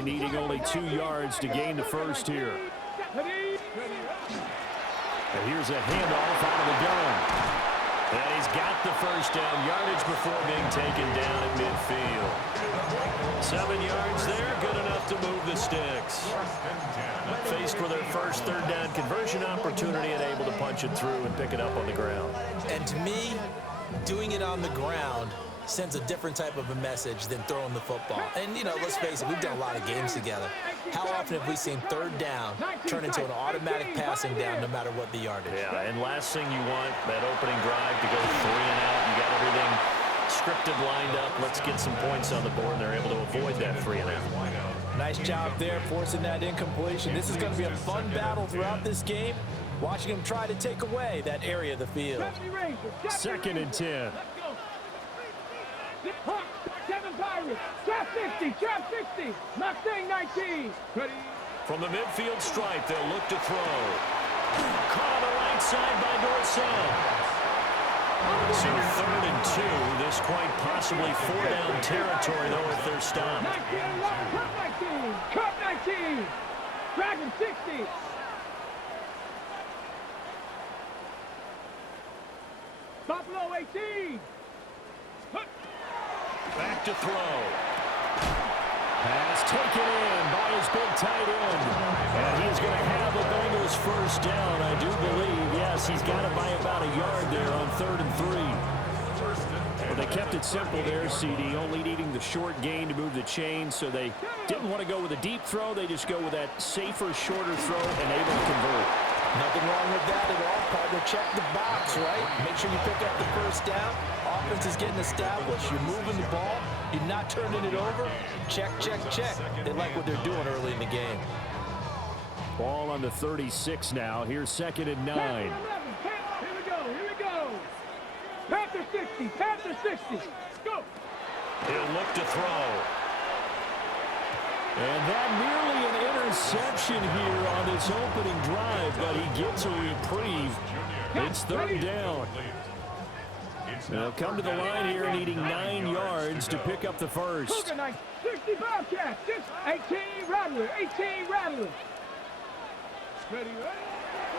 line, needing only 2 yards to gain the first here. And here's a handoff out of the gun. And he's got the first down yardage before being taken down at midfield. 7 yards there, good enough to move the sticks. Faced with their first third down conversion opportunity and able to punch it through and pick it up on the ground. And to me, doing it on the ground sends a different type of a message than throwing the football. And, you know, let's face it, we've done a lot of games together. How often have we seen third down turn into an automatic passing down no matter what the yardage? Yeah, and last thing you want, that opening drive to go 3 and out. You got everything scripted, lined up. Let's get some points on the board, and they're able to avoid that 3 and out. Nice job there forcing that incompletion. This is going to be a fun battle throughout this game, watching him try to take away that area of the field. 2nd and 10. Trap 60, trap 60, Mustang 19. From the midfield stripe, they'll look to throw. Caught on the right side by Dorsett. So 3rd and 2, this quite possibly 4-down territory, though, if they're stopped. 19, cut 19, Dragon 60. Buffalo 18. Back to throw. Pass taken in by his big tight end. And he's going to have the Bengals first down, I do believe. Yes, he's got it by about a yard there on 3rd and 3. Well, they kept it simple there, CD, only needing the short gain to move the chain, so they didn't want to go with a deep throw. They just go with that safer, shorter throw and able to convert. Nothing wrong with that at all, partner. Check the box, right? Make sure you pick up the first down. Offense is getting established. You're moving the ball. You're not turning it over. Check, check, check. They like what they're doing early in the game. Ball on the 36 now. Here's 2nd and 9. Here we go, here we go. Panther 60, Panther 60. Go. He'll look to throw. And that nearly an interception here on this opening drive, but he gets a reprieve. It's 3rd down. They'll come to the line here needing 9 yards to pick up the first. 60 Bobcats, 18 Rattler, 18 Rattler.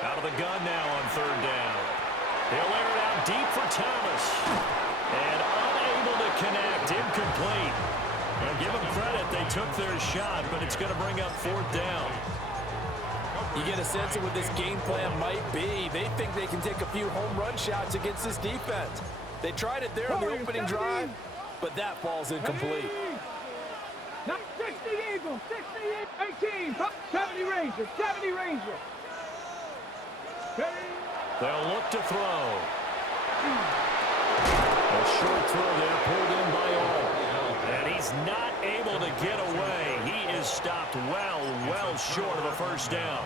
Out of the gun now on 3rd down. He'll air it out deep for Thomas. And unable to connect, incomplete. Well, give them credit, they took their shot, but it's going to bring up 4th down. You get a sense of what this game plan might be. They think they can take a few home run shots against this defense. They tried it there on the opening drive, but that falls incomplete. 60 Eagles, 60, 18, 70 Rangers, 70 Rangers. They'll look to throw. A short throw there pulled in by all. And he's not able to get away. He is stopped well short of a first down.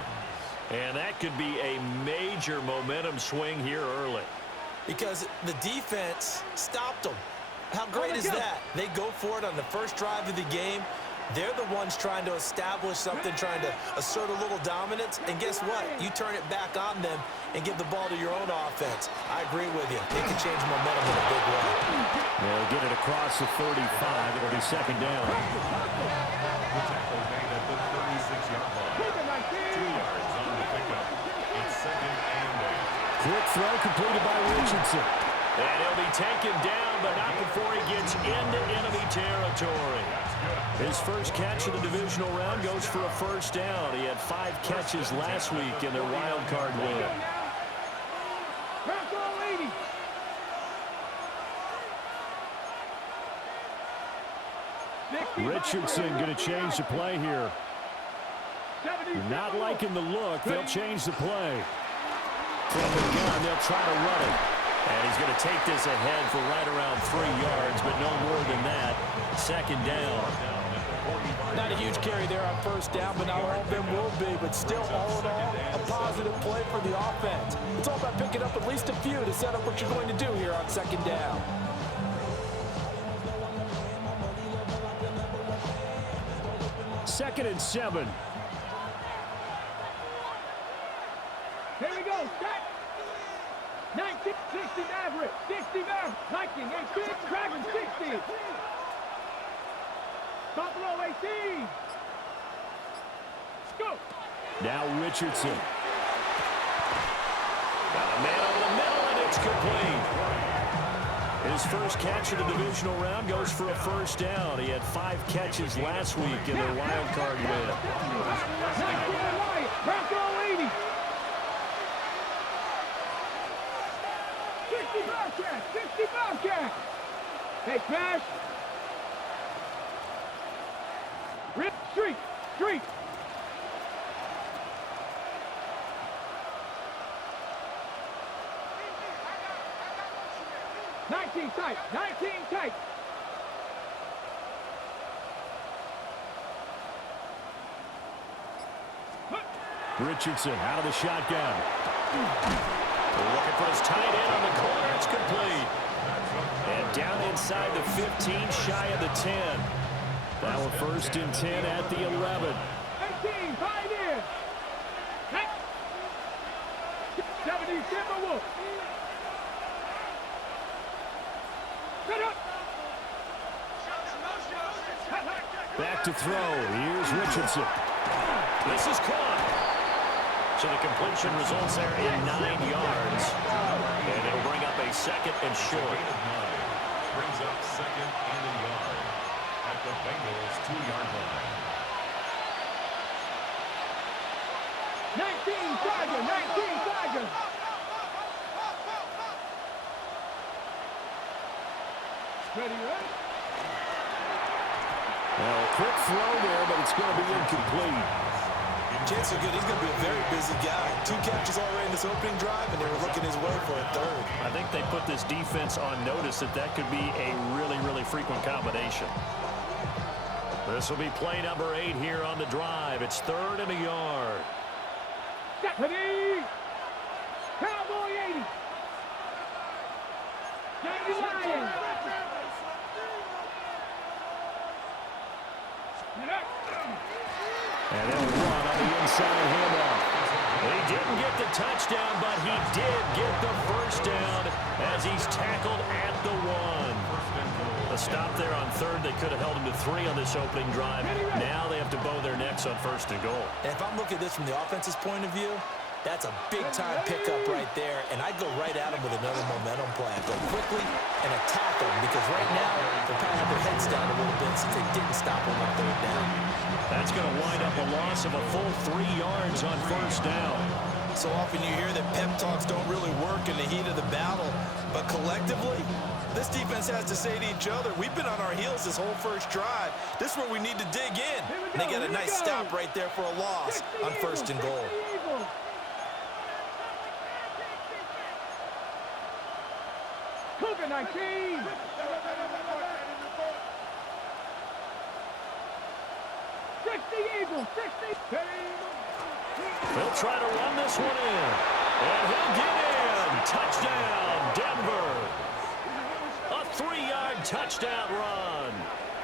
And that could be a major momentum swing here early. Because the defense stopped them. How great is that? They go for it on the first drive of the game. They're the ones trying to establish something, trying to assert a little dominance. And guess what? You turn it back on them and give the ball to your own offense. I agree with you. It can change momentum in a big way. They'll get it across the 35. It'll be 2nd down. Quick throw completed by Richardson. And he'll be taken down, but not before he gets into enemy territory. His first catch of the divisional round goes for a first down. He had 5 catches last week in their wild card win. Richardson going to change the play here. Not liking the look. They'll change the play. From the gun, they'll try to run it. And he's going to take this ahead for right around 3 yards, but no more than that. 2nd down. Not a huge carry there on first down, but not all of them will be. But still, all in all, a positive play for the offense. It's all about picking up at least a few to set up what you're going to do here on 2nd down. Second and 7. Here we go, set. 19, 60 Maverick, 60 Maverick, Viking, 18, Dragon, 60. Buffalo, 18. Now Richardson. Got a man over the middle, and it's complete. His first catch of the divisional round goes for a first down. He had 5 catches last week in their wild card win. Bronco 80. 60 Bobcat. 60 Bobcat. Hey, Cash. Rip, street, street. Tight, 19 tight. Richardson out of the shotgun. Looking for his tight end on the corner. It's complete. And down inside the 15, shy of the 10. That one first and 10 at the 11. 18, pioneer. 70, Timberwolf. Back to throw. Here's Richardson. This is caught. So the completion results there in 9 yards. And it'll bring up a second and short. Brings up second and a yard at the Bengals' 2-yard line. 19 Tiger, 19 Tiger. Ready, right? Well, quick throw there, but it's going to be incomplete. Chances are good. He's going to be a very busy guy. 2 catches already in this opening drive, and they were looking his way for a third. I think they put this defense on notice that could be a really, really frequent combination. This will be play number 8 here on the drive. It's 3rd and a yard. Stephanie! Cowboy 80! Danny Lion! And they'll run on the inside handoff. He didn't get the touchdown, but he did get the first down as he's tackled at the 1. A stop there on 3rd. They could have held him to 3 on this opening drive. Now they have to bow their necks on 1st and goal. And if I'm looking at this from the offense's point of view, that's a big-time pickup right there, and I'd go right at him with another momentum play. I'd go quickly and attack them, because right now they're kind of have their heads down a little bit since they didn't stop him on 3rd down. That's going to wind up a loss of a full 3 yards on 1st down. So often you hear that pep talks don't really work in the heat of the battle, but collectively, this defense has to say to each other, we've been on our heels this whole first drive. This is where we need to dig in. And they got a nice stop right there for a loss on 1st and goal. Cougar 19! Eagles, 60! They'll try to run this one in. And he'll get in. Touchdown, Denver. A 3-yard touchdown run.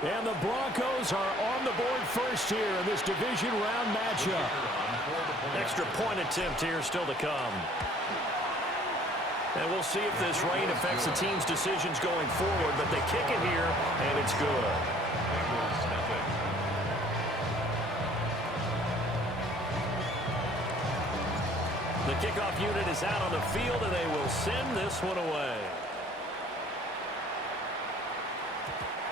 And the Broncos are on the board first here in this division round matchup. Extra point attempt here still to come. And we'll see if this rain affects the team's decisions going forward, but they kick it here, and it's good. The kickoff unit is out on the field, and they will send this one away.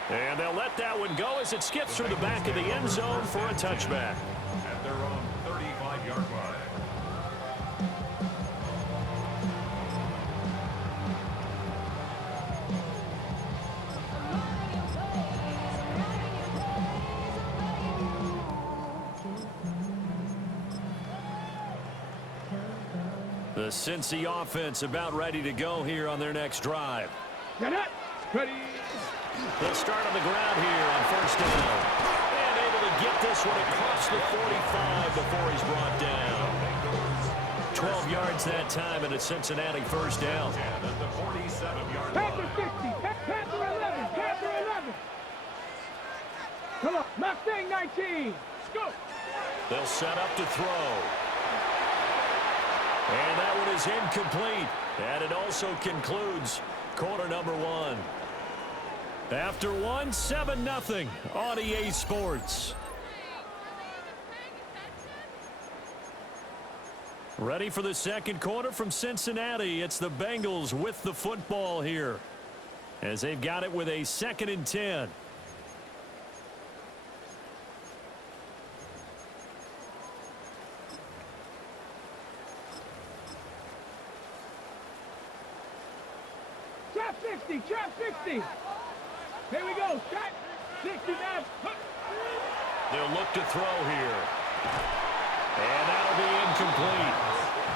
And they'll let that one go as it skips through the back of the end zone for a touchback. At their own 35-yard line. The Cincy offense about ready to go here on their next drive. Get it! Ready! They'll start on the ground here on 1st down. And able to get this one across the 45 before he's brought down. 12 yards that time and a Cincinnati 1st down. At the 47-yard Panther line. 60! Panther 11! Panther 11! Come on! Mustang 19! Go! They'll set up to throw. And that one is incomplete. And it also concludes quarter number 1. After 1, 7-0 on EA Sports. Ready for the second quarter from Cincinnati. It's the Bengals with the football here, as they've got it with a 2nd and 10. Trap 60, trap 60. Here we go, trap 60 now. They'll look to throw here. And that'll be incomplete.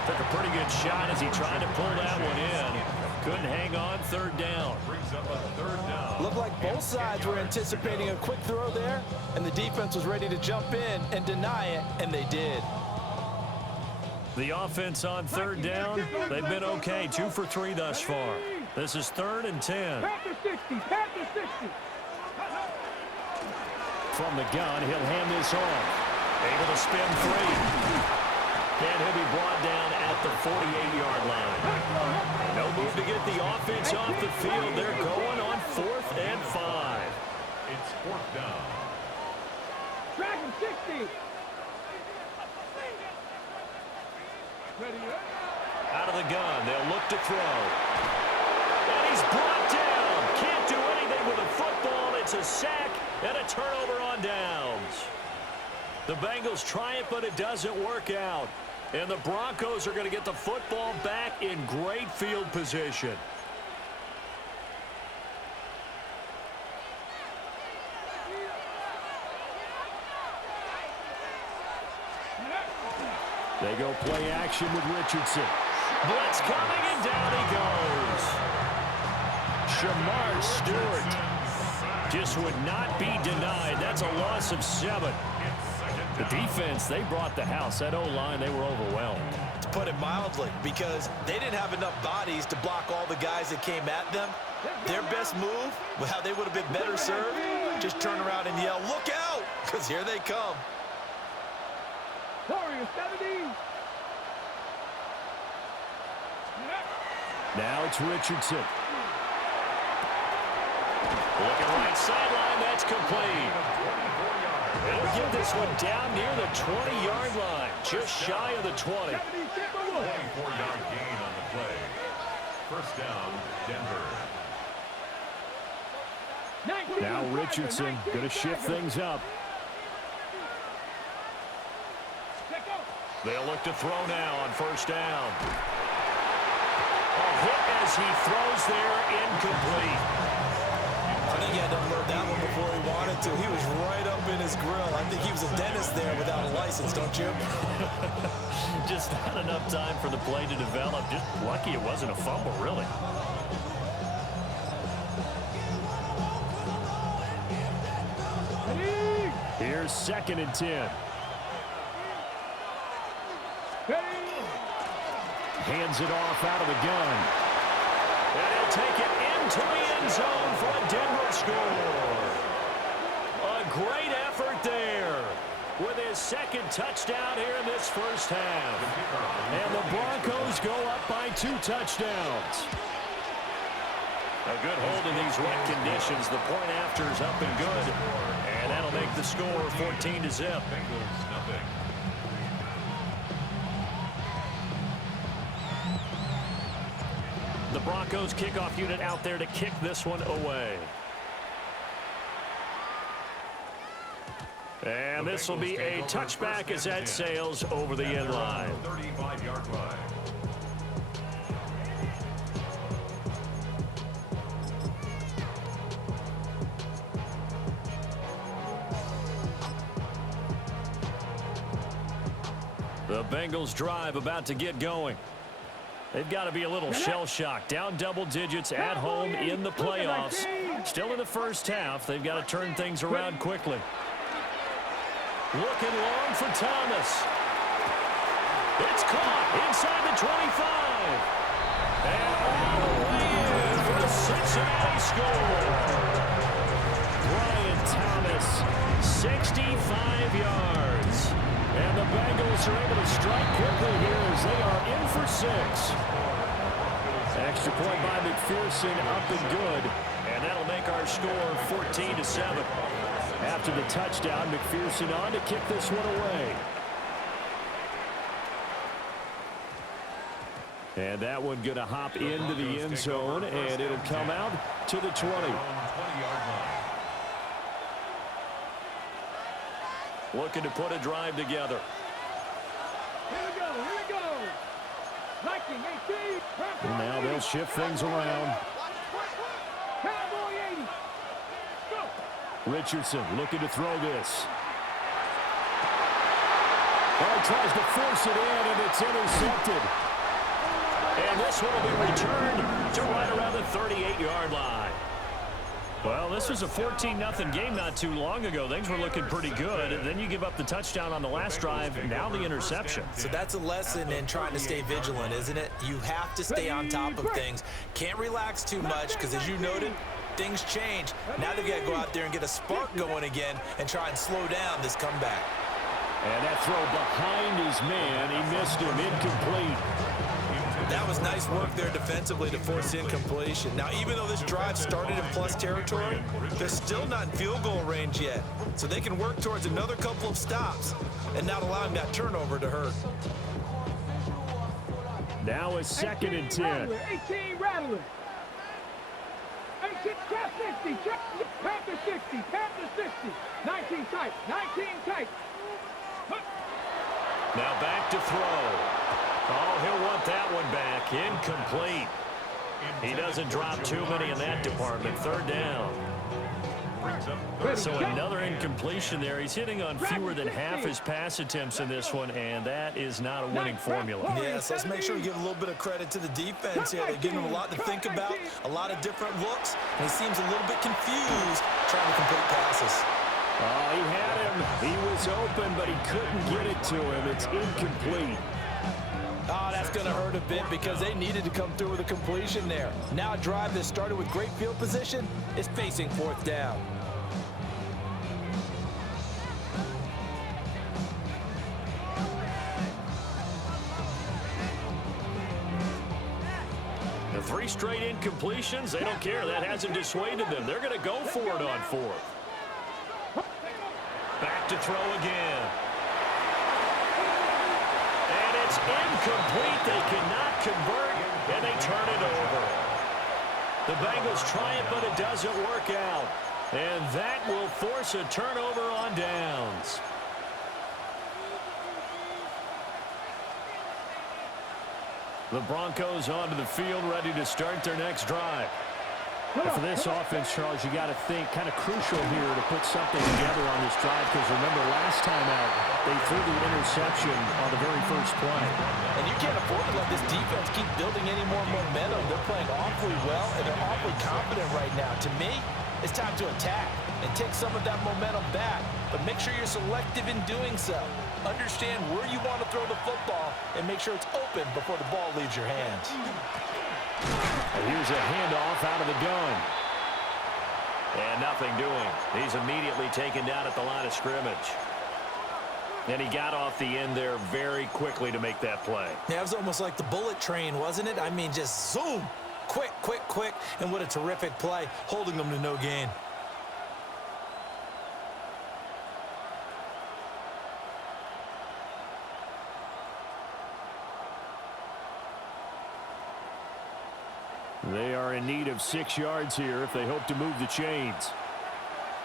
Took a pretty good shot as he tried to pull that one in. Couldn't hang on. 3rd down. Brings up a 3rd down. Looked like both sides were anticipating a quick throw there, and the defense was ready to jump in and deny it, and they did. The offense on 3rd down, they've been okay. 2 for 3 thus far. This is 3rd and 10. Panther 60, Panther 60. From the gun, he'll hand this off. Able to spin 3. And he'll be brought down at the 48-yard line. No move to get the offense off the field. They're going on 4th and 5. It's 4th down. Dragon 60. Ready up. Out of the gun, they'll look to throw. And he's brought down. Can't do anything with a football. It's a sack and a turnover on downs. The Bengals try it, but it doesn't work out. And the Broncos are going to get the football back in great field position. They go play action with Richardson. Blitz coming, and down he goes. Shamar Stewart just would not be denied. That's a loss of 7. The defense, they brought the house. That O-line, they were overwhelmed. To put it mildly, because they didn't have enough bodies to block all the guys that came at them. Their best move, how they would have been better served, just turn around and yell, "Look out!" because here they come. Warrior 70. Now it's Richardson. Looking right sideline, that's complete. They'll get this one down near the 20-yard line, just shy of the 20. 24-yard gain on the play. 1st down, Denver. Now Richardson going to shift things up. They'll look to throw now on 1st down. A hit as he throws there, incomplete. I think he had to unload that one before he wanted to. He was right up in his grill. I think he was a dentist there without a license, don't you? Just not enough time for the play to develop. Just lucky it wasn't a fumble, really. Here's 2nd and 10. Hands it off out of the gun. And he'll take it into the end zone for a Denver score. A great effort there with his 2nd touchdown here in this 1st half. And the Broncos go up by 2 touchdowns. A good hold in these wet conditions. The point after is up and good. And that'll make the score 14-0. Bengals nothing. The Broncos kickoff unit out there to kick this one away. And this will be a touchback as that sails over the end line. 35-yard line. The Bengals drive about to get going. They've got to be a little shell-shocked. Down double digits at home in the playoffs. Still in the 1st half. They've got to turn things around quickly. Looking long for Thomas. It's caught inside the 25. And all the way in for the Cincinnati score. Brian Thomas, 65 yards. And the Bengals are able to strike quickly here as they are in for 6. Extra point by McPherson, up and good. And that'll make our score 14-7. After the touchdown, McPherson on to kick this one away. And that one going to hop into the end zone, and it'll come out to the 20. 20-yard line. Looking to put a drive together. Here we go, here we go. Liking 18. And now they'll shift things around. Cowboy 80. Go. Richardson looking to throw this. Oh, tries to force it in, and it's intercepted. And this one will be returned to right around the 38-yard line. Well, this was a 14-0 game not too long ago. Things were looking pretty good. And then you give up the touchdown on the last drive, now the interception. So that's a lesson in trying to stay vigilant, isn't it? You have to stay on top of things. Can't relax too much because, as you noted, things change. Now they've got to go out there and get a spark going again and try and slow down this comeback. And that throw behind his man, he missed him, incomplete. That was nice work there defensively to force incompletion. Now, even though this drive started in plus territory, they're still not in field goal range yet. So they can work towards another couple of stops and not allowing that turnover to hurt. Now a 2nd and 10. 18 Rattler. 18 Cap 60. Panther 60. Panther 60. 19 tight. 19 tight. Now back to throw. Oh, he'll want that one back. Incomplete. He doesn't drop too many in that department. 3rd down. So another incompletion there. He's hitting on fewer than half his pass attempts in this one, and that is not a winning formula. Yes, let's make sure we give a little bit of credit to the defense here. They're giving him a lot to think about, a lot of different looks, and he seems a little bit confused trying to complete passes. Oh, he had him. He was open, but he couldn't get it to him. It's incomplete. Oh, that's going to hurt a bit because they needed to come through with a completion there. Now a drive that started with great field position is facing 4th down. The 3 straight incompletions, they don't care. That hasn't dissuaded them. They're going to go for it on 4th. Back to throw again. And it's incomplete. They cannot convert, and they turn it over. The Bengals try it, but it doesn't work out. And that will force a turnover on downs. The Broncos onto the field, ready to start their next drive. But for this offense, Charles, you got to think kind of crucial here to put something together on this drive, because remember, last time out, they threw the interception on the very first play. And you can't afford to let this defense keep building any more momentum. They're playing awfully well, and they're awfully confident right now. To me, it's time to attack and take some of that momentum back, but make sure you're selective in doing so. Understand where you want to throw the football and make sure it's open before the ball leaves your hands. And here's a handoff out of the gun. And nothing doing. He's immediately taken down at the line of scrimmage. And he got off the end there very quickly to make that play. Yeah, it was almost like the bullet train, wasn't it? I mean, just zoom. Quick, quick, quick. And what a terrific play, holding them to no gain. They are in need of 6 yards here if they hope to move the chains.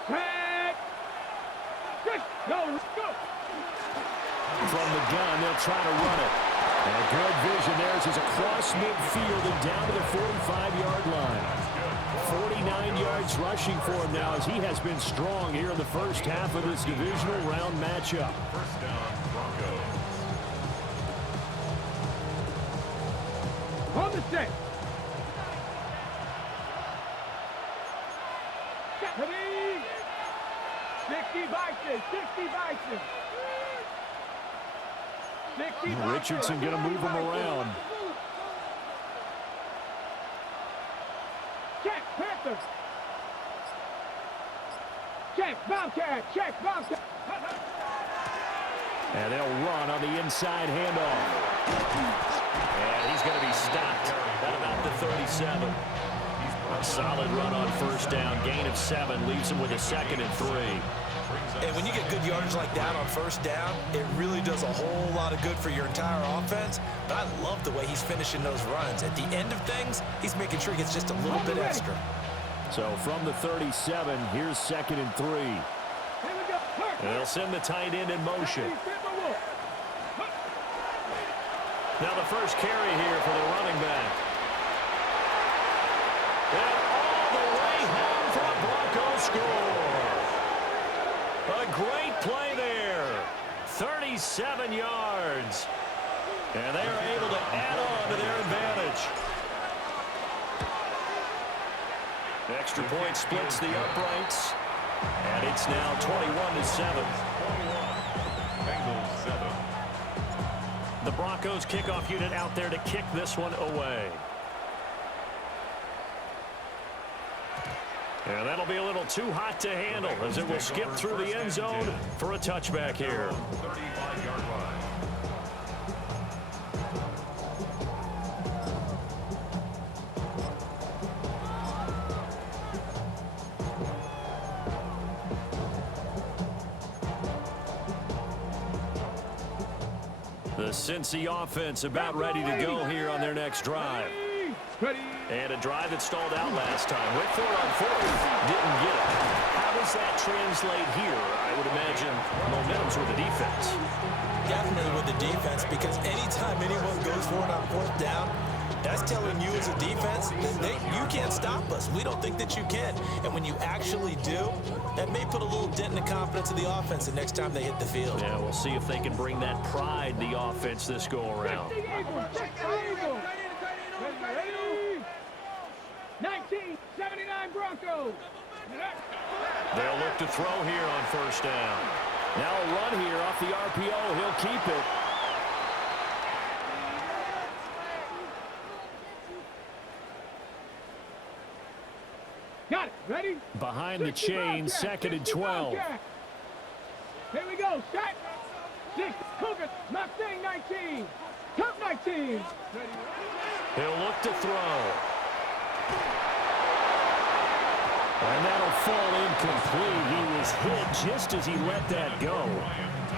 Go, go. From the gun, they'll try to run it. And good vision there as he's across midfield and down to the 45-yard line. 49 yards rushing for him now as he has been strong here in the first half of this divisional round matchup. First down, Broncos. On the set. 60 Bison, 60 Bison. 60 Bison. Richardson going to move him around. Check, Panthers. Check, Bobcat, check, Bobcat. And they'll run on the inside handoff. And he's going to be stopped at about the 37. Solid run on first down. Gain of 7 leaves him with a 2nd and 3. And when you get good yardage like that on first down, it really does a whole lot of good for your entire offense. But I love the way he's finishing those runs. At the end of things, he's making sure he gets just a little bit extra. So from the 37, here's 2nd and 3. And they'll send the tight end in motion. Now the first carry here for the running back. And all the way home for a Broncos score. A great play there. 37 yards. And they are able to add on to their advantage. Extra point splits the uprights. And it's now 21-7. Bengals 7. The Broncos kickoff unit out there to kick this one away. And that'll be a little too hot to handle as it will skip through the end zone for a touchback here. 35-yard line. The Cincy offense about ready to go here on their next drive. And a drive that stalled out last time. Went for it on 4th, didn't get it. How does that translate here? I would imagine momentum's with the defense. Definitely with the defense, because anytime anyone goes for it on 4th down, that's telling you as a defense that you can't stop us. We don't think that you can. And when you actually do, that may put a little dent in the confidence of the offense the next time they hit the field. Yeah, we'll see if they can bring that pride in the offense this go-around. 1979 Broncos. They'll look to throw here on first down. Now a run here off the RPO. He'll keep it. Got it. Ready? Behind the chain, 2nd and 12. Here we go. Set. 6. Cougar. Mustang 19. Cup 19. He'll look to throw. And that'll fall incomplete. He was hit just as he let that go.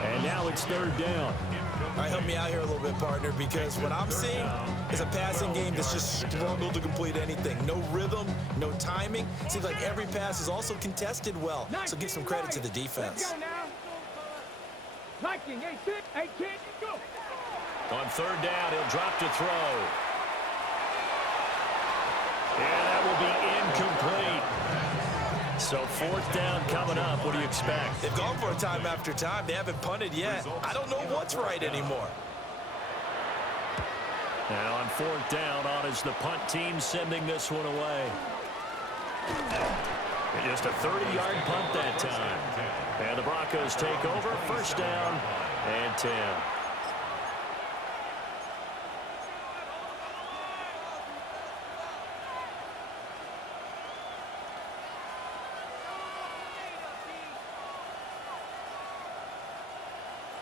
And now it's 3rd down. All right, help me out here a little bit, partner, because what I'm seeing is a passing game that's just struggled to complete anything. No rhythm, no timing. Seems like every pass is also contested well. So give some credit to the defense. Let's go now. Viking, 8-10, go. On 3rd down, he'll drop to throw. And that will be incomplete. So 4th down coming up. What do you expect? They've gone for it time after time. They haven't punted yet. I don't know what's right anymore. Now on 4th down, on is the punt team sending this one away. And just a 30-yard punt that time. And the Broncos take over. 1st down and 10.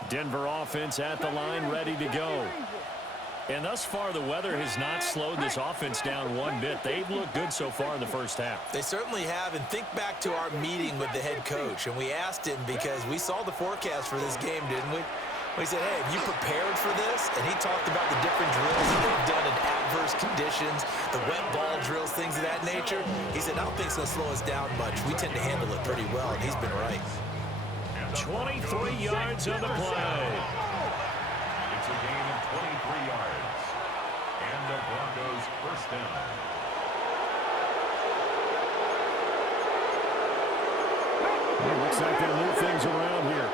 Denver offense at the line, ready to go. And thus far, the weather has not slowed this offense down one bit. They've looked good so far in the first half. They certainly have. And think back to our meeting with the head coach. And we asked him because we saw the forecast for this game, didn't we? We said, hey, have you prepared for this? And he talked about the different drills that they've done in adverse conditions, the wet ball drills, things of that nature. He said, I don't think it's going to slow us down much. We tend to handle it pretty well, and he's been right. 23 yards on the play. It's a gain of 23 yards. And the Broncos 1st down. It looks like they'll move things around here.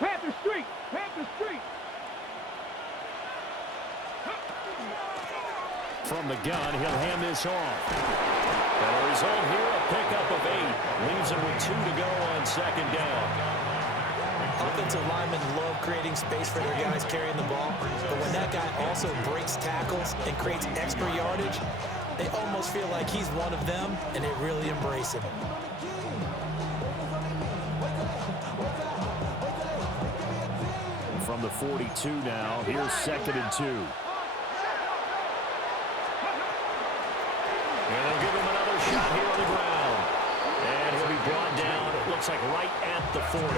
Panther Street. Panther Street. From the gun, he'll hand this off. And the result here, a pickup of 8. Leaves him with 2 to go on 2nd down. Offensive linemen love creating space for their guys carrying the ball. But when that guy also breaks tackles and creates extra yardage, they almost feel like he's one of them, and they really embrace him. From the 42 now, here's 2nd and 2. shot here on the ground. And he'll be brought down, it looks like right at the 40.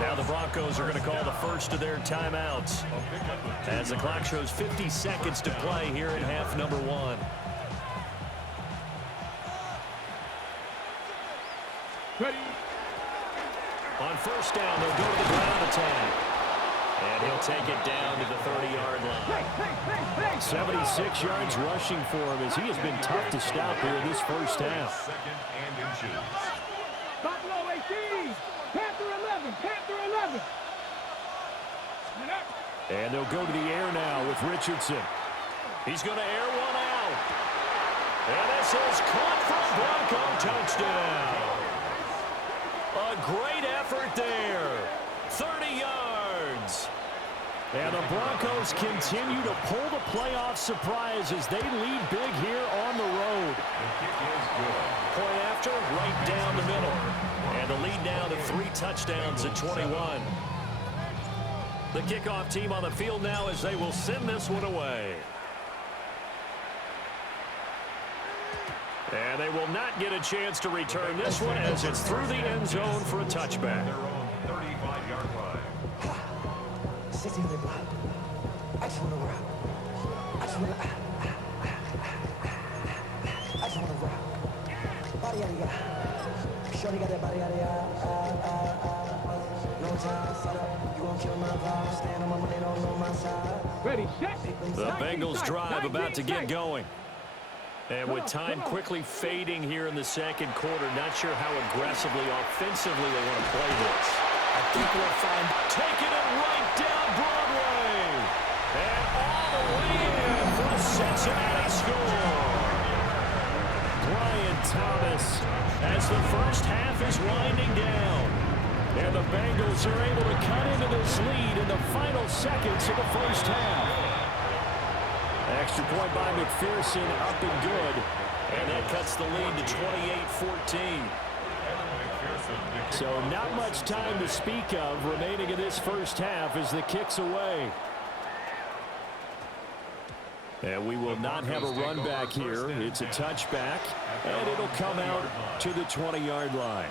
Now the Broncos are going to call the first of their timeouts as the clock shows 50 seconds to play here in half number 1. Ready. On first down, they'll go to the ground attack. And he'll take it down to the 30-yard line. 76 yards rushing for him as he has been tough to stop here in this first half. Second and inches. Buffalo 18. Panther 11. Panther 11. And they'll go to the air now with Richardson. He's going to air one out. And this is caught for a Bronco touchdown. A great effort there. 30 yards. And the Broncos continue to pull the playoff surprise as they lead big here on the road. The kick is good. Point after, right down the middle. And the lead now to 3 touchdowns at 21. The kickoff team on the field now as they will send this one away. And they will not get a chance to return this one as it's through the end zone for a touchback. Their own 35-yard line. I just want to rock. I just want to rock. Body yada yada. Shorty got that body yada yada. No time, set up. You won't kill my vibe. Stand on my money, don't know my side. Ready, set. The Bengals drive about to get going. And with time quickly fading here in the second quarter, not sure how aggressively, offensively they want to play this. I think we'll find Taking it right down Broadway. And all the way in for a Cincinnati score. Brian Thomas as the first half is winding down. And the Bengals are able to cut into this lead in the final seconds of the first half. Extra point by McPherson, up and good. And that cuts the lead to 28-14. So not much time to speak of remaining in this first half as the kick's away. And we will not have a run back here. It's a touchback, and it'll come out to the 20-yard line.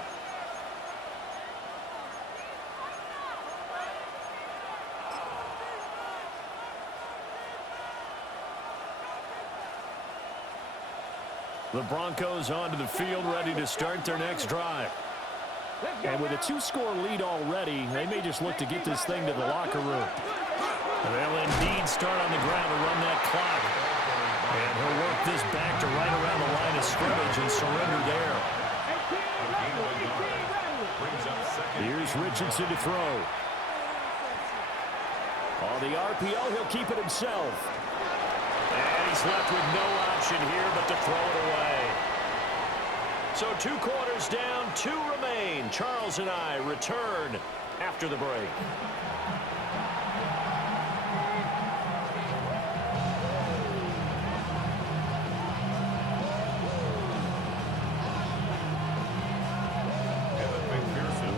The Broncos onto the field, ready to start their next drive. And with a 2-score lead already, they may just look to get this thing to the locker room. They'll indeed start on the ground to run that clock. And he'll work this back to right around the line of scrimmage and surrender there. Here's Richardson to throw. On the RPO, he'll keep it himself. And he's left with no option here but to throw it away. So 2 quarters down, 2 remain. Charles and I return after the break.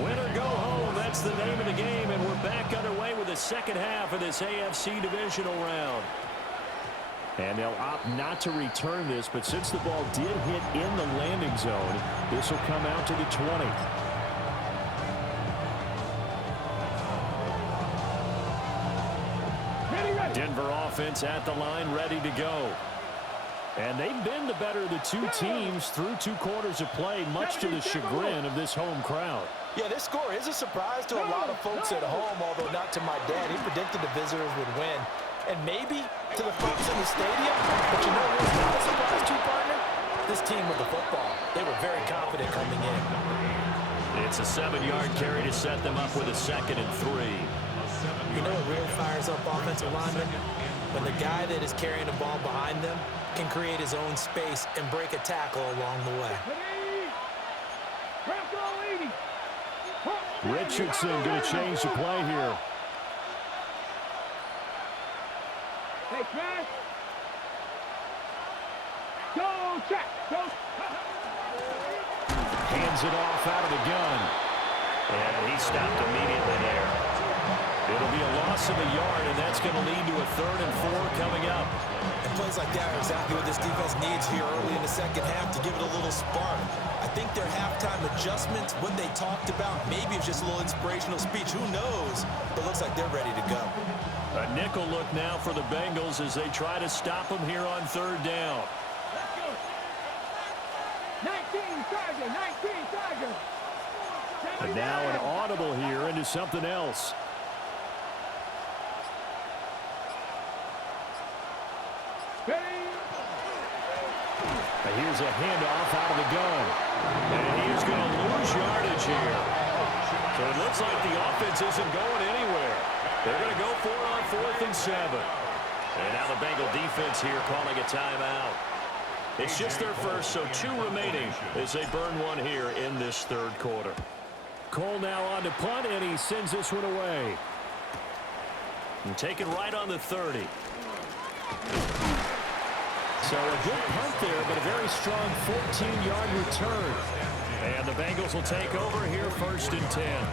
Win or go home, that's the name of the game, and we're back underway with the second half of this AFC divisional round. And they'll opt not to return this, but since the ball did hit in the landing zone, this will come out to the 20. Denver offense at the line, ready to go. And they've been the better of the 2 teams through 2 quarters of play, much to the chagrin of this home crowd. Yeah, this score is a surprise to a lot of folks at home, although not to my dad. He predicted the visitors would win. And maybe to the folks in the stadium, but you know who's not a surprise to, partner? This team with the football. They were very confident coming in. It's a 7-yard carry to set them up with a 2nd and 3. You know what really fires up offensive linemen? When the guy that is carrying the ball behind them can create his own space and break a tackle along the way. Richardson going to change the play here. Hey, Chris. Go, check. Go. Hands it off out of the gun. And he stopped immediately there. It'll be a loss of a yard, and that's going to lead to a 3rd and 4 coming up. And plays like that are exactly what this defense needs here early in the second half to give it a little spark. I think their halftime adjustments, what they talked about, maybe it's just a little inspirational speech. Who knows? But it looks like they're ready to go. A nickel look now for the Bengals as they try to stop them here on 3rd down. 19 Tiger, 19 Tiger. And now an audible here into something else. Here's a handoff out of the gun. And he's going to lose yardage here. So it looks like the offense isn't going anywhere. They're going to go for it on 4th and 7. And now the Bengal defense here calling a timeout. It's just their first, so 2 remaining as they burn one here in this 3rd quarter. Cole now on to punt, and he sends this one away. And taken right on the 30. So a good punt there, but a very strong 14-yard return. And the Bengals will take over here 1st and 10.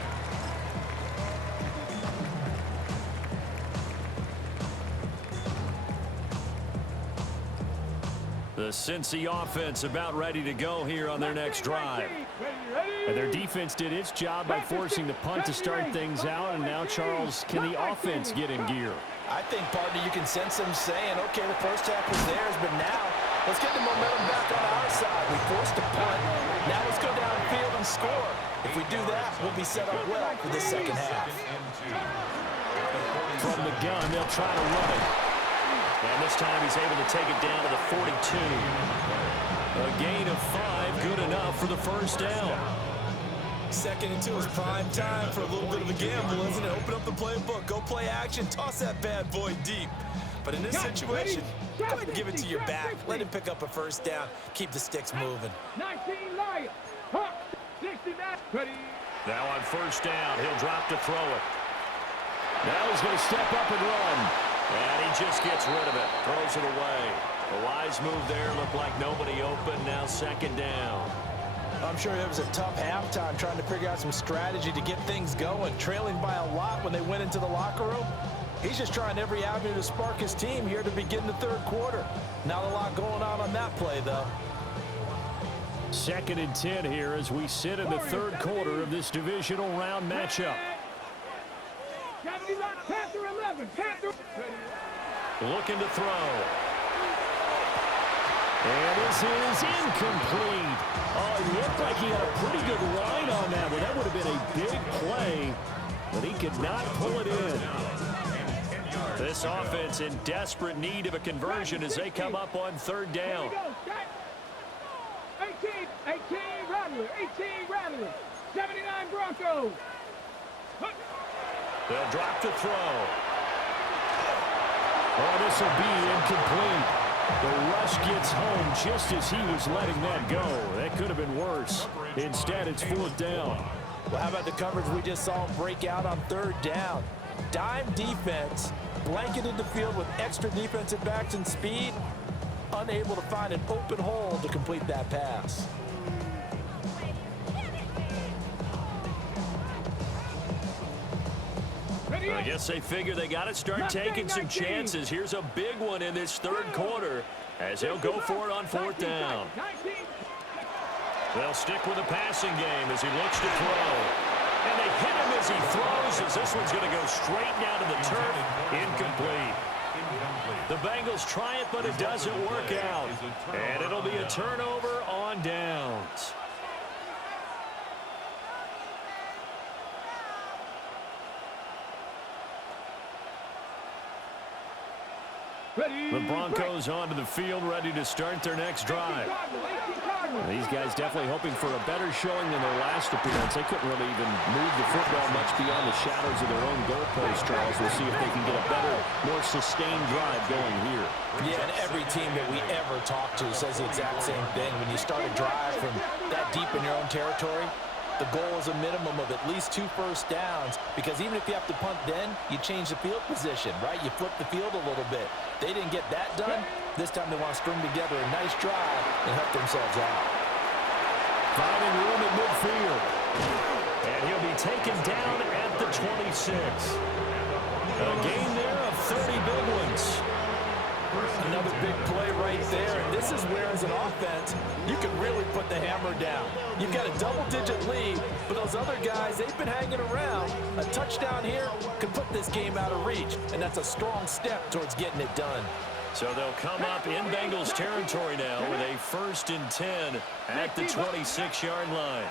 The Cincy offense about ready to go here on their next drive. And their defense did its job by forcing the punt to start things out. And now, Charles, can the offense get in gear? I think, partner, you can sense them saying, okay, the first half was theirs, but now let's get the momentum back on our side. We forced a punt. Now let's go downfield and score. If we do that, we'll be set up well for the second half. From the gun, they'll try to run it. And this time he's able to take it down to the 42. A gain of 5, good enough for the first down. 2nd and 2 is prime time for a little bit of a gamble, isn't it? Open up the playbook, go play action, toss that bad boy deep. But in this situation, go ahead and give it to your back. Let him pick up a first down. Keep the sticks moving. 19 Lions. 69. Ready. Now on 1st down, he'll drop to throw it. Now he's going to step up and run. And he just gets rid of it. Throws it away. A wise move there. Looked like nobody open. Now 2nd down. I'm sure it was a tough halftime trying to figure out some strategy to get things going. Trailing by a lot when they went into the locker room. He's just trying every avenue to spark his team here to begin the 3rd quarter. Not a lot going on that play, though. 2nd and 10 here as we sit in the 3rd quarter of this divisional round matchup. Panther 11. Panther. Looking to throw. And this is incomplete. Oh, it looked like he had a pretty good line on that one. That would have been a big play, but he could not pull it in. This offense in desperate need of a conversion as they come up on 3rd down. 18 Rattler. 18 Rattler. 79 Broncos. They'll drop to throw. Oh, this will be incomplete. The rush gets home just as he was letting that go. That could have been worse. Instead, it's 4th down. Well, how about the coverage we just saw break out on 3rd down? Dime defense, blanketed the field with extra defensive backs and speed, unable to find an open hole to complete that pass. I guess they figure they got to start taking some chances. Here's a big one in this 3rd quarter as they'll go for it on 4th down. They'll stick with the passing game as he looks to throw. And they hit him as he throws as this one's going to go straight down to the turf. Incomplete. The Bengals try it, but it doesn't work out. And it'll be a turnover on downs. The Broncos onto the field, ready to start their next drive. These guys definitely hoping for a better showing than their last appearance. They couldn't really even move the football much beyond the shadows of their own goalpost, Charles. We'll see if they can get a better, more sustained drive going here. Yeah, and every team that we ever talk to says the exact same thing. When you start a drive from that deep in your own territory, the goal is a minimum of at least 2 first downs, because even if you have to punt then, you change the field position, right? You flip the field a little bit. They didn't get that done. This time they want to string together a nice drive and help themselves out. Finding room at midfield. And he'll be taken down at the 26. A game there of 30 big ones. Another big play right there, and this is where, as an offense, you can really put the hammer down. You've got a double-digit lead, but those other guys, they've been hanging around. A touchdown here could put this game out of reach, and that's a strong step towards getting it done. So they'll come up in Bengals territory now with a 1st and 10 at the 26-yard line.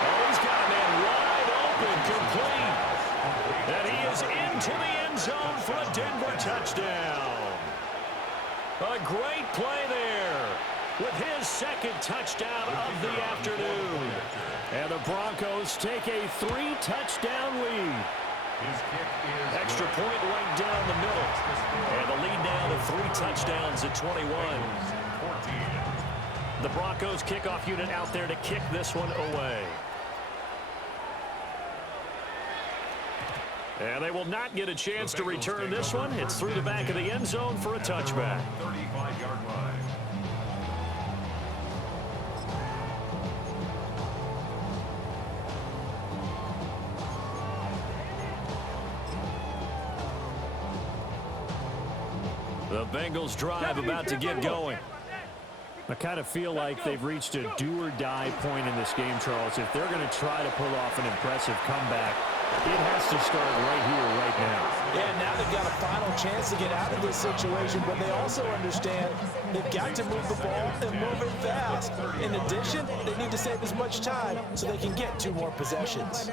Oh, he's got a man wide open, complete. And he is into the end zone for a Denver touchdown. A great play there with his 2nd touchdown of the afternoon. And the Broncos take a 3-touchdown lead. Extra point right down the middle. And the lead now to 3 touchdowns at 21. The Broncos kickoff unit out there to kick this one away. And they will not get a chance to return this one. It's through the back of the end zone for a touchback. 35-yard line. The Bengals drive about to get going. I kind of feel like they've reached a do-or-die point in this game, Charles. If they're going to try to pull off an impressive comeback, it has to start right here, right now. Yeah, now they've got a final chance to get out of this situation, but they also understand they've got to move the ball and move it fast. In addition, they need to save as much time so they can get 2 more possessions.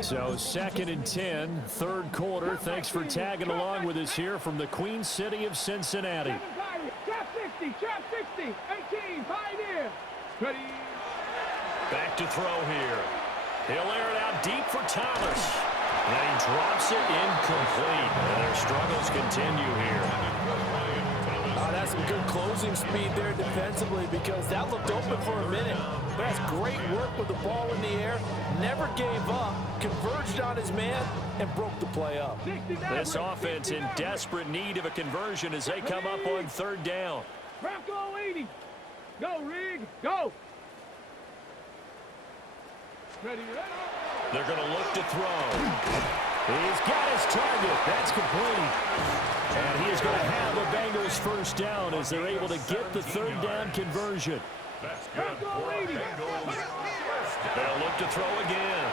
So 2nd and 10, 3rd quarter. Thanks for tagging along with us here from the Queen City of Cincinnati. Trap 60, trap 60, 18, Pioneer. Ready. Back to throw here. He'll air it out deep for Thomas. And he drops it incomplete. And their struggles continue here. That's some good closing speed there defensively, because that looked open for a minute. But that's great work with the ball in the air. Never gave up, converged on his man, and broke the play up. This offense in desperate need of a conversion as they come up on 3rd down. Bronco 80. Go, Rig. Go. Ready. They're going to look to throw. He's got his target. That's complete. And he is going to have the Bengals 1st down as they're able to get the 3rd down conversion. That's good for a Bengals. They'll look to throw again.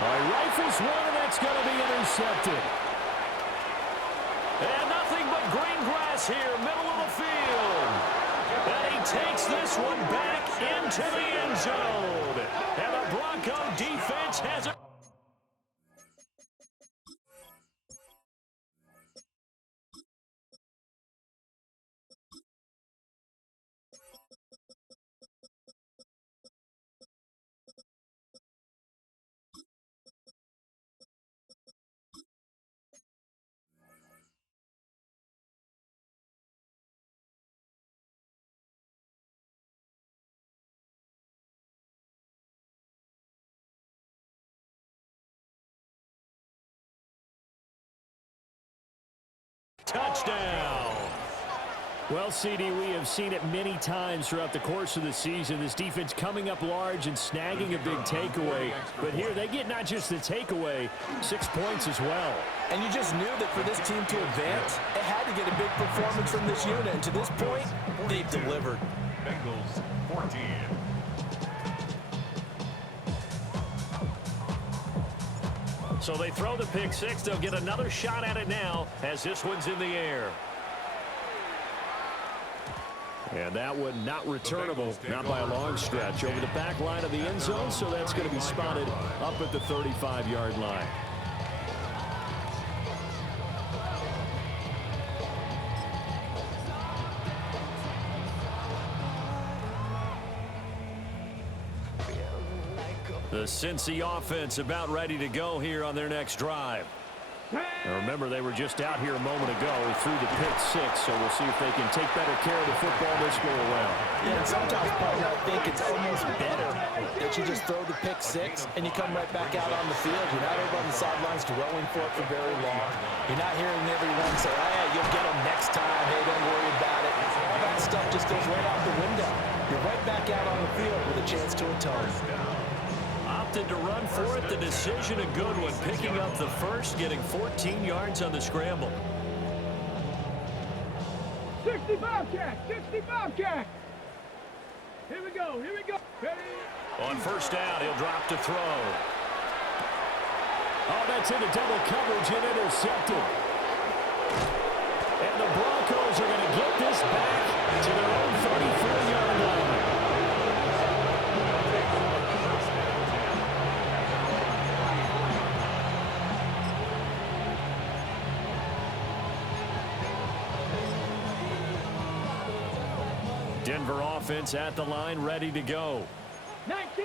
Rifles one, and that's going to be intercepted. And nothing but green grass here, middle of the field. And he takes this one back into the end zone. And the Bronco defense has it. Touchdown. Well, CD, we have seen it many times throughout the course of the season. This defense coming up large and snagging a big takeaway. But here they get not just the takeaway, 6 points as well. And you just knew that for this team to advance, it had to get a big performance from this unit. And to this point, they've delivered. Bengals 14. So they throw the pick 6. They'll get another shot at it now as this one's in the air. And that one not returnable, not by a long stretch, over the back line of the end zone, so that's going to be spotted up at the 35-yard line. The Cincy offense about ready to go here on their next drive. Now remember, they were just out here a moment ago through the pick 6, so we'll see if they can take better care of the football this go around. Yeah, and sometimes, partner, I think it's almost better that you just throw the pick 6 and you come right back out on the field. You're not over on the sidelines growing for it for very long. You're not hearing everyone say, oh, yeah, you'll get them next time. Hey, don't worry about it. All that stuff just goes right out the window. You're right back out on the field with a chance to atone. opted to run for it. The decision a good one, picking up the first, getting 14 yards on the scramble. 60 Bobcat, 60 Bobcat. Here we go, here we go. Ready? On first down, he'll drop to throw. Oh, that's into double coverage and intercepted. And the Broncos are going to get this back to their own 34-yard line. Denver offense at the line, ready to go.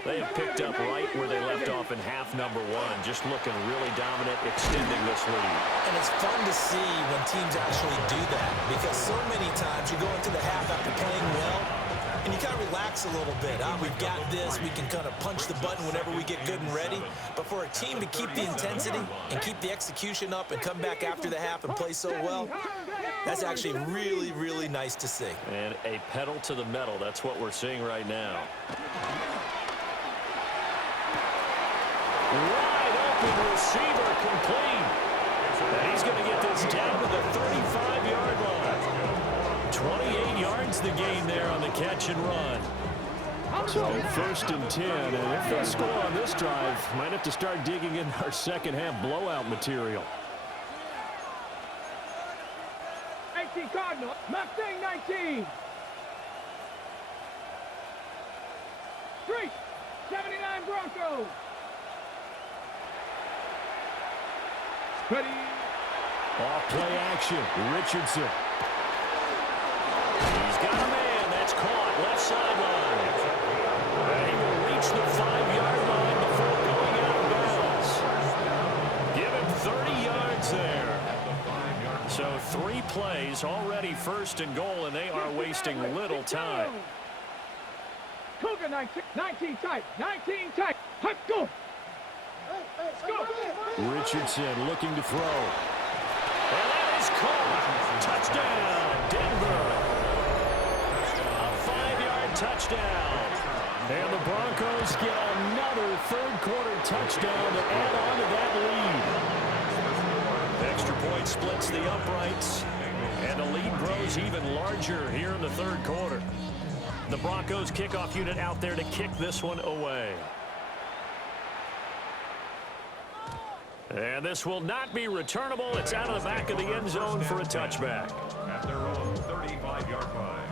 They have picked up right where they left off in half number one, just looking really dominant, extending this lead. And it's fun to see when teams actually do that, because so many times you go into the half after playing well, and you kind of relax a little bit. We've got this. We can kind of punch the button whenever we get good and ready. But for a team to keep the intensity and keep the execution up and come back after the half and play so well, that's actually really, really nice to see. And a pedal to the metal. That's what we're seeing right now. Wide open receiver complete. And he's going to get this down to the 35-yard line. 28 yards the gain there on the catch and run. So first and 10, and if they score on this drive, might have to start digging in our second half blowout material. 18 Cardinal, Mustang 19. 3, 79 Broncos. Ready. Off play action, Richardson. He's got a man, that's caught, left sideline. And he will reach the 5-yard line before going out of bounds. Give him 30 yards there. So 3 plays, already first and goal, and they are wasting little time. Cougar 19 tight, 19 tight. Let's go. Let's go. Richardson looking to throw. And that is caught. Touchdown, Denver. A 5-yard touchdown. And the Broncos get another third-quarter touchdown to add on to that lead. Extra point splits the uprights, and the lead grows even larger here in the third quarter. The Broncos kickoff unit out there to kick this one away. And this will not be returnable. It's out of the back of the end zone for a touchback. At their own 35-yard line.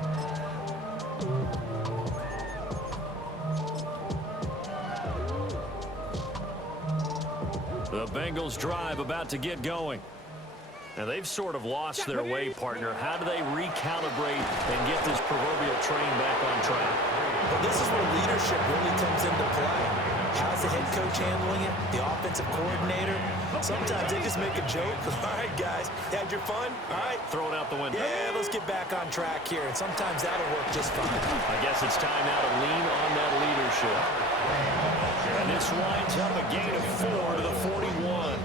The Bengals drive about to get going. Now they've sort of lost their way, partner. How do they recalibrate and get this proverbial train back on track? But this is where leadership really comes into play. How's the head coach handling it? The offensive coordinator? Sometimes they just make a joke. All right, guys, had your fun? All right. Throw it out the window. Yeah, let's get back on track here. And sometimes that'll work just fine. I guess it's time now to lean on that leadership. And this winds up a gain of 4 to the 41.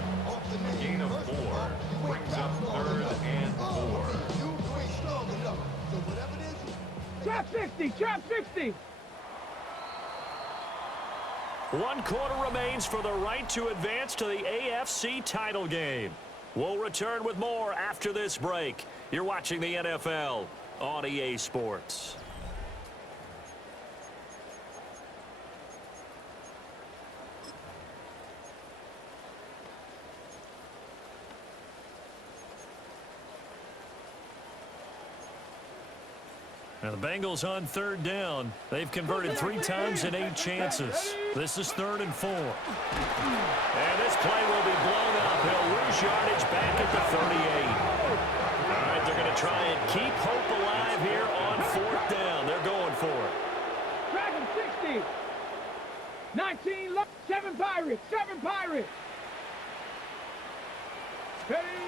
Gain of 4 brings up 3rd and 4. Trap 60, trap 60. 1 quarter remains for the right to advance to the AFC title game. We'll return with more after this break. You're watching the NFL on EA Sports. Now the Bengals on 3rd down. They've converted 3 times in 8 chances. This is 3rd and 4. And this play will be blown up. He'll lose yardage back at the 38. All right, they're going to try and keep hope alive here on 4th down. They're going for it. Dragon 60. 19, 7 Pirates, 7 Pirates. Ready.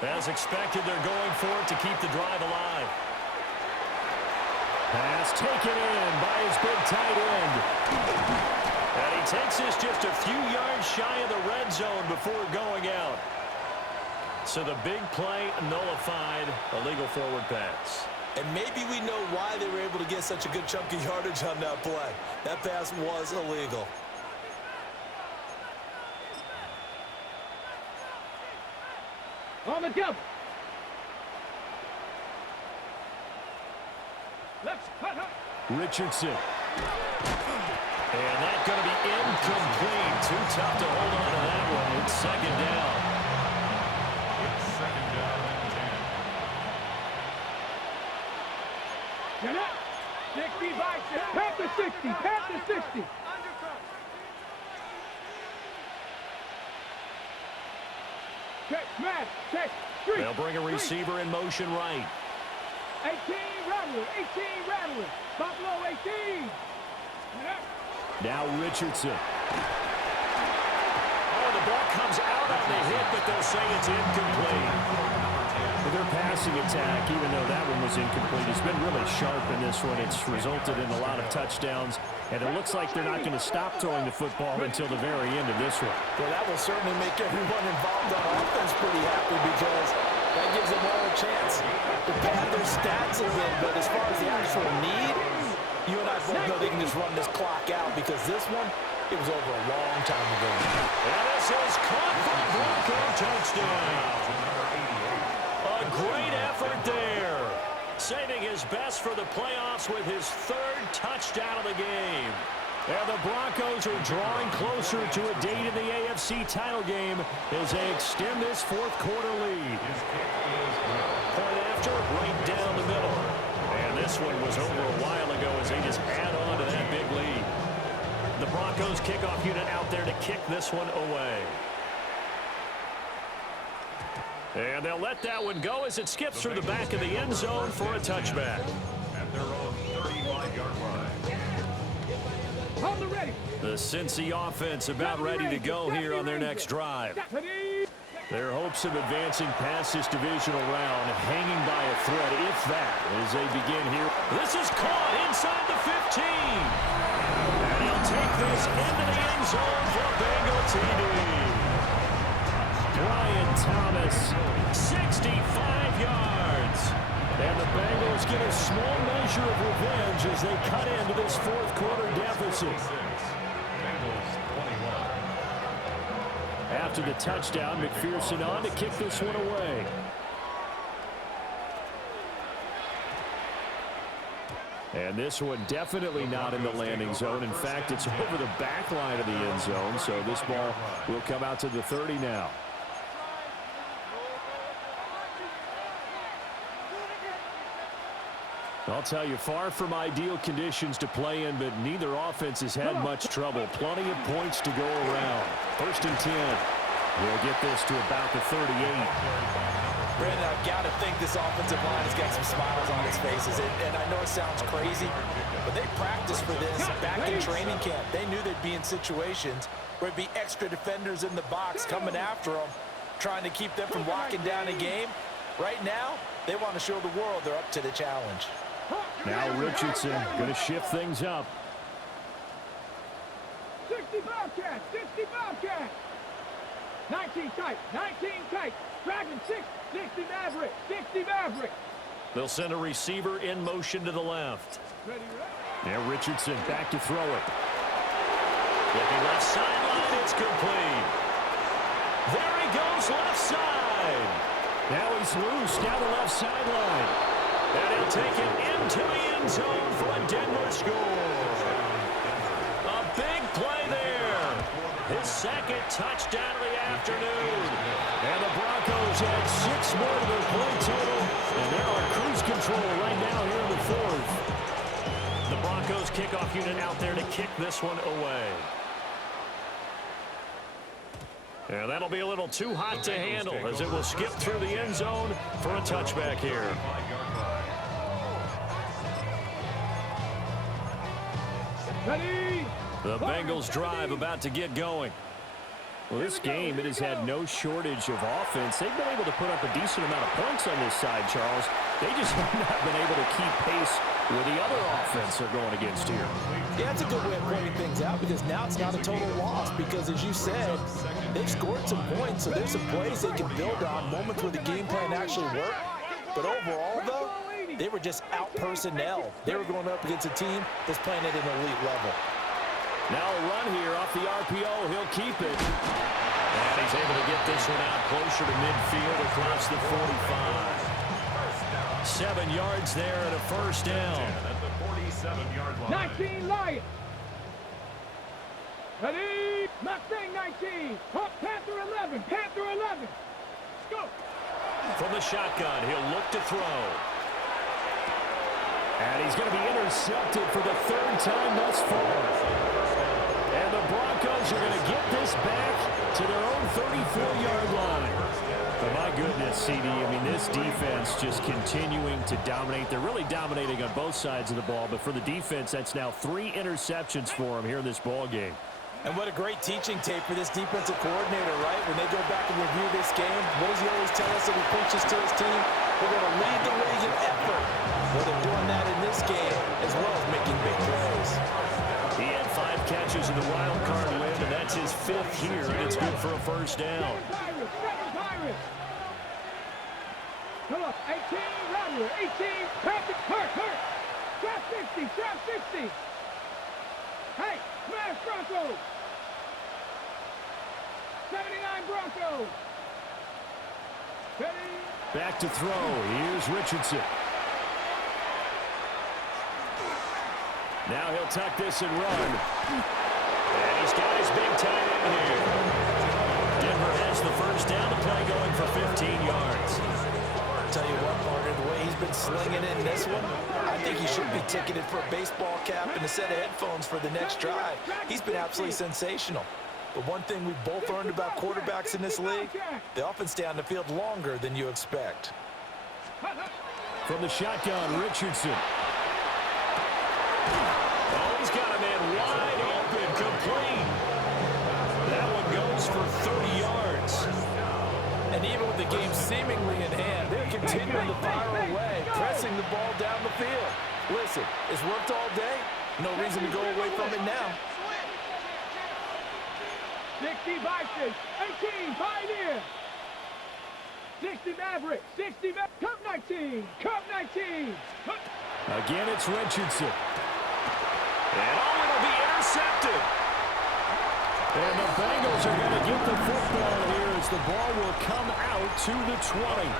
As expected, they're going for it to keep the drive alive. Pass taken in by his big tight end. And he takes this just a few yards shy of the red zone before going out. So the big play nullified, a legal forward pass. And maybe we know why they were able to get such a good chunk of yardage on that play. That pass was illegal. On the double. Let's cut up. Richardson. And that's going to be incomplete. Too tough to hold on to that one. It's second down. It's second down and 10. Get up. 65. Panther 60. Panther 60. Check, man. Check. Street. They'll bring a receiver in motion right. 18 Rattler. 18 Rattler. Buffalo 18. Now Richardson. Oh, the ball comes out on the hit, but they'll say it's incomplete. Their passing attack, even though that one was incomplete, has been really sharp in this one. It's resulted in a lot of touchdowns, and it looks like they're not going to stop throwing the football until the very end of this one. Well, that will certainly make everyone involved on offense pretty happy because that gives them all a chance to pad their stats a bit. But as far as the actual need, you and I both know they can just run this clock out because this one, it was over a long time ago. And this is caught for a Bronco touchdown. A great effort there. Saving his best for the playoffs with his third touchdown of the game. And the Broncos are drawing closer to a date in the AFC title game as they extend this fourth quarter lead. Point after, right down the middle. And this one was over a while ago as they just add on to that big lead. The Broncos kickoff unit out there to kick this one away. And they'll let that one go as it skips through the back of the end zone for a touchback. At their own 35-yard line. On the ready. The Cincy offense about ready to go here on their next drive. Their hopes of advancing past this divisional round hanging by a thread, if that, as they begin here. This is caught inside the 15. And he'll take this into the end zone for a Bengal TD. Brian Thomas, 65 yards. And the Bengals get a small measure of revenge as they cut into this fourth quarter deficit. Bengals 21. After the touchdown, McPherson on to kick this one away. And this one definitely not in the landing zone. In fact, it's over the back line of the end zone, so this ball will come out to the 30 now. I'll tell you, far from ideal conditions to play in, but neither offense has had much trouble. Plenty of points to go around. First and 10. We'll get this to about the 38. Brandon, I've got to think this offensive line has got some smiles on its faces. And I know it sounds crazy, but they practiced for this back in training camp. They knew they'd be in situations where it'd be extra defenders in the box coming after them, trying to keep them from locking down a game. Right now, they want to show the world they're up to the challenge. Now Richardson going to shift things up. 60 Bobcats, 60 Bobcats. 19 tight, 19 tight. Dragon 6, 60 Maverick, 60 Maverick. They'll send a receiver in motion to the left. Ready, ready. Now Richardson back to throw it. Looking left sideline, it's complete. There he goes left side. Now he's loose down the left sideline. And he'll take it into the end zone for a Denver score. A big play there. His second touchdown of the afternoon. And the Broncos add 6 more to their play total. And they're on cruise control right now here in the fourth. The Broncos kickoff unit out there to kick this one away. And that'll be a little too hot to handle as it will skip through the end zone for a touchback here. Ready. The Bengals drive about to get going. Well, this game, it has had no shortage of offense. They've been able to put up a decent amount of points on this side, Charles. They just have not been able to keep pace with the other offense they're going against here. Yeah, it's a good way of pointing things out because now it's not a total loss because, as you said, they've scored some points, so there's some plays they can build on, moments where the game plan actually worked. But overall, though, they were just out-personnel. They were going up against a team that's playing at an elite level. Now a run here off the RPO. He'll keep it. And he He's able to get this one out closer to midfield across the 45. 7 yards there and a first down. At the 47-yard line. 19 Lions. Ready? Mustang 19. Panther 11. Panther 11. Go. From the shotgun, he'll look to throw. And he's going to be intercepted for the 3rd time thus far. And the Broncos are going to get this back to their own 34-yard line. Oh, my goodness, CD. I mean, this defense just continuing to dominate. They're really dominating on both sides of the ball. But for the defense, that's now 3 interceptions for them here in this ball game. And what a great teaching tape for this defensive coordinator, right? When they go back and review this game, what does he always tell us that he preaches to his team? We're going to lead the league in effort. Well, they're doing that in this game as well as making big plays. He had 5 catches in the wild card win, and that's his 5th here, and it's good for a first down. Come up, 18, Rodler, 18, Patrick, hurt. Trap 60. Hey, smash Broncos. 79 Broncos. Ready? Back to throw. Here's Richardson. Now he'll tuck this and run. And he's got his big tight end here. Denver has the first down. The play going for 15 yards. Tell you what, Martin, the way he's been slinging in this one, I think he should be ticketed for a baseball cap and a set of headphones for the next drive. He's been absolutely sensational. But one thing we've both learned about quarterbacks in this league, they often stay on the field longer than you expect. From the shotgun, Richardson. Oh, he's got a man wide open, complete. That one goes for 30 yards. And even with the game seemingly in hand, they're continuing to fire away, pressing the ball down the field. Listen, it's worked all day. No reason to go away from it now. 60 Vikings, 18 Pioneer. 60 Maverick, 60 Cup 19, Cup 19. Again, it's Richardson. And oh, it'll be intercepted. And the Bengals are going to get the football here as the ball will come out to the 20.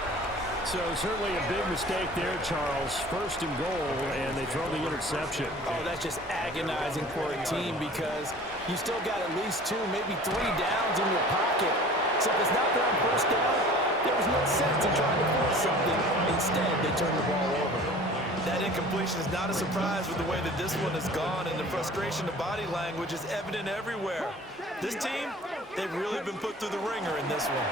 So certainly a big mistake there, Charles. First and goal, and they throw the interception. Oh, that's just agonizing for a team because you still got at least 2, maybe 3 downs in your pocket. So if it's not there on first down, there was no sense in trying to force something. Instead, they turn the ball over. That incompletion is not a surprise with the way that this one has gone, and the frustration of body language is evident everywhere. This team, they've really been put through the ringer in this one.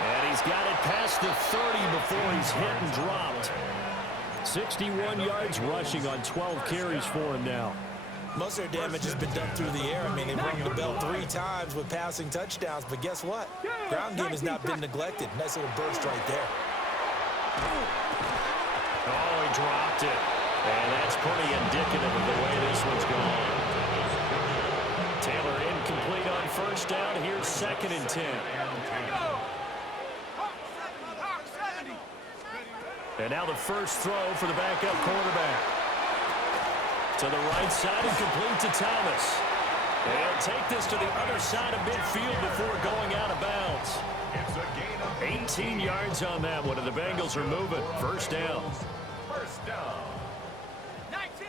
And he's got it past the 30 before he's hit and dropped. 61 yards rushing on 12 carries for him now. Most of their damage has been done through the air. I mean, they've rung the bell 3 times with passing touchdowns, but guess what? Ground game has not been neglected. Nice little burst right there. Oh, he dropped it. And that's pretty indicative of the way this one's gone. Taylor incomplete on first down. Here's 2nd and 10. And now the first throw for the backup quarterback. To the right side and complete to Thomas. They'll take this to the other side of midfield before going out of bounds. 18 yards on that one, and the Bengals are moving. First down. First down.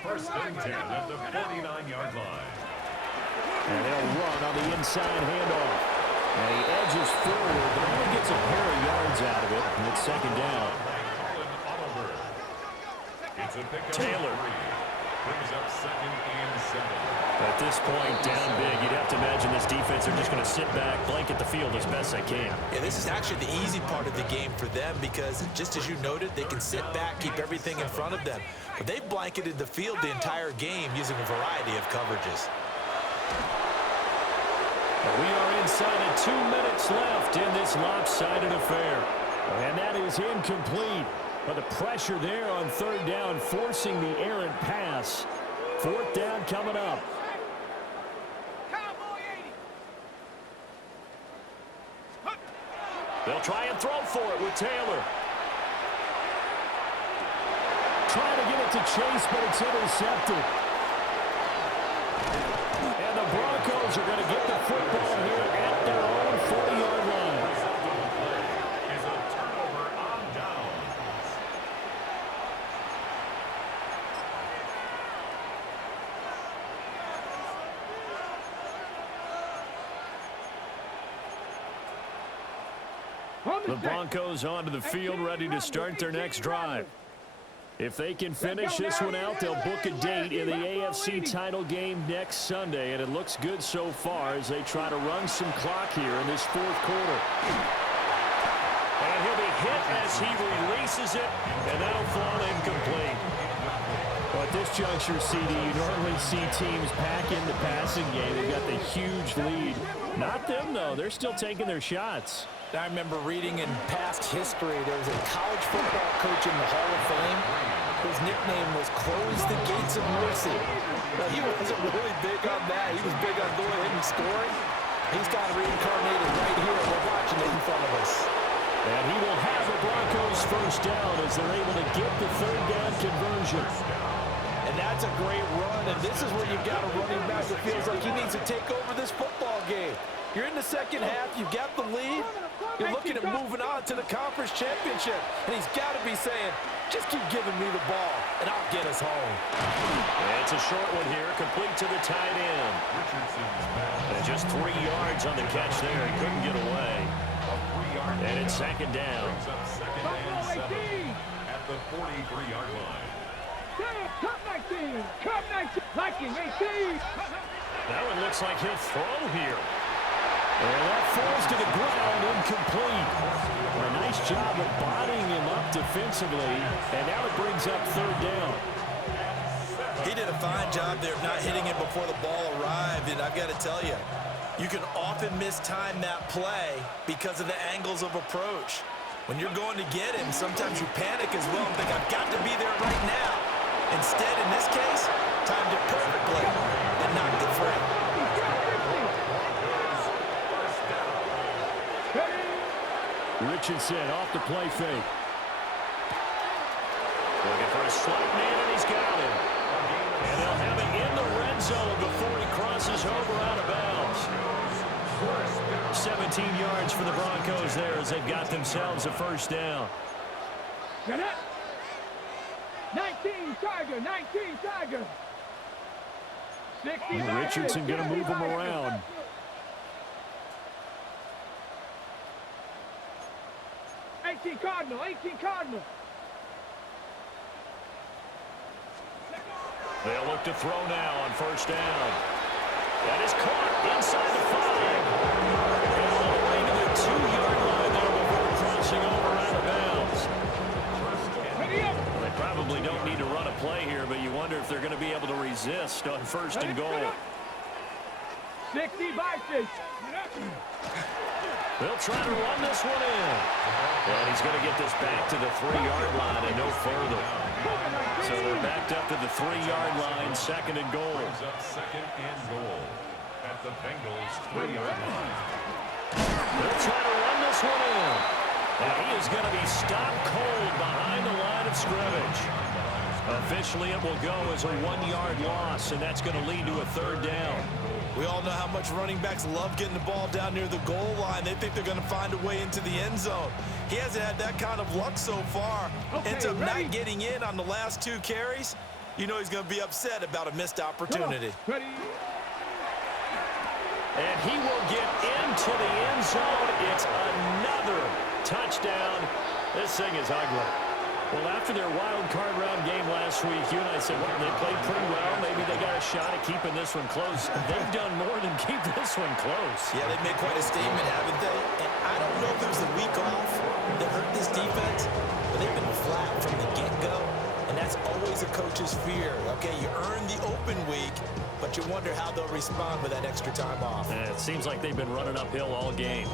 First and 10 at the 49-yard line. And they'll run on the inside handoff. And he edges forward, but only gets a pair of yards out of it. And it's 2nd down. It's a pickup. Taylor. Brings up 2nd and 7. At this point, down big, you'd have to imagine this defense are just going to sit back, blanket the field as best they can. Yeah, this is actually the easy part of the game for them because, just as you noted, they can sit back, keep everything in front of them. But they've blanketed the field the entire game using a variety of coverages. We are inside of 2 minutes left in this lopsided affair. And that is incomplete. But the pressure there on 3rd down, forcing the errant pass. 4th down coming up. They'll try and throw for it with Taylor. Trying to get it to Chase, but it's intercepted. And the Broncos Broncos are going to get the football here at their own 40-yard line. Is a turnover on downs. The Broncos onto the field, ready to start their next drive. If they can finish this one out, they'll book a date in the AFC title game next Sunday, and it looks good so far as they try to run some clock here in this fourth quarter. And he'll be hit as he releases it, and that'll fall incomplete. Well, at this juncture, CD, you normally see teams pack in the passing game. They've got the huge lead. Not them, though. They're still taking their shots. I remember reading in past history, there was a college football coach in the Hall of Fame whose nickname was Close the Gates of Mercy. Now, he wasn't really big on that. He was big on going ahead and scoring. He's got reincarnated right here. We're watching it in front of us. And he will have the Broncos first down as they're able to get the third down conversion. And that's a great run, and this is where you've got a running back that feels like he needs to take over this football game. You're in the second half, you've got the lead, you're looking at moving on to the conference championship, and he's got to be saying, just keep giving me the ball, and I'll get us home. It's a short one here, complete to the tight end. And just 3 yards on the catch there, he couldn't get away. And it's second down. Second and 7 at the 43-yard line. Cup 19, Cup 19, Viking 18. That one looks like he'll throw here. And that falls to the ground, incomplete. A nice job of bodying him up defensively, and now it brings up third down. He did a fine job there of not hitting him before the ball arrived, and I've got to tell you, you can often mistime that play because of the angles of approach. When you're going to get him, sometimes you panic as well and think, I've got to be there right now. Instead, in this case, timed it perfectly and knocked it free. Richardson off the play fake. Looking for a slight man, and he's got him. And they'll have it in the red zone before he crosses over out of bounds. 17 yards for the Broncos there as they've got themselves a first down. Get it. 19 Tiger, 19 Tiger. 60 Richardson going to move him around. Cardinal, 18 Cardinal. They'll look to throw now on first down. That is caught inside the 5. And all the way to the 2-yard line there before crossing over out of bounds. Well, they probably don't need to run a play here, but you wonder if they're going to be able to resist on first and goal. 60 Vikings. They'll try to run this one in. And he's going to get this back to the 3-yard line and no further. So they're backed up to the 3-yard line, second and goal. Brings up second and goal at the Bengals 3-yard line. They'll try to run this one in. And he is going to be stopped cold behind the line of scrimmage. Officially, it will go as a 1-yard loss, and that's going to lead to a third down. We all know how much running backs love getting the ball down near the goal line. They think they're going to find a way into the end zone. He hasn't had that kind of luck so far. Ends up not getting in on the last 2 carries. You know he's going to be upset about a missed opportunity. Ready. And he will get into the end zone. It's another touchdown. This thing is ugly. Well, after their wild card round game last week, you and I said, well, they played pretty well. Maybe they got a shot at keeping this one close. They've done more than keep this one close. Yeah, they've made quite a statement, haven't they? And I don't know if it was the week off that hurt this defense, but they've been flat from the get-go, and that's always a coach's fear. Okay, you earn the open week, but you wonder how they'll respond with that extra time off. And it seems like they've been running uphill all game.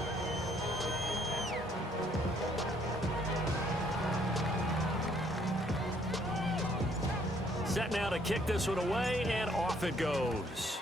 Set now to kick this one away, and off it goes.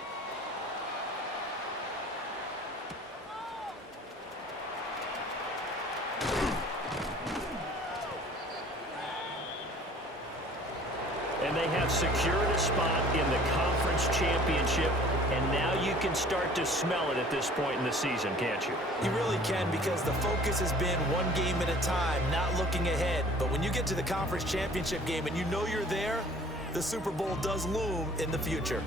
And they have secured a spot in the conference conference championship, and now you can start to smell it at this point in the season, can't you? You really can, because the focus has been one game at a time, not looking ahead. But when you get to the conference championship game and you know you're there, the Super Bowl does loom in the future.